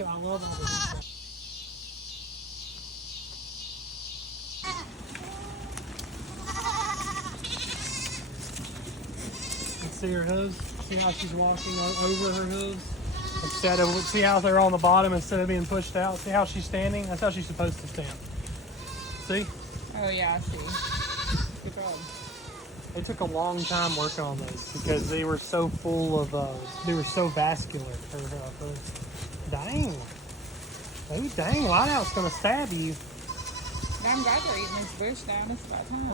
at, I love all the details. See her hooves? See how she's walking over her hooves? Instead of, see how they're on the bottom instead of being pushed out? See how she's standing? That's how she's supposed to stand. See? Oh yeah, I see. Good job. It took a long time working on those because they were so full of, they were so vascular. Dang. Oh, dang, Whiteout's gonna stab you. I'm glad they're eating this bush down. It's about time.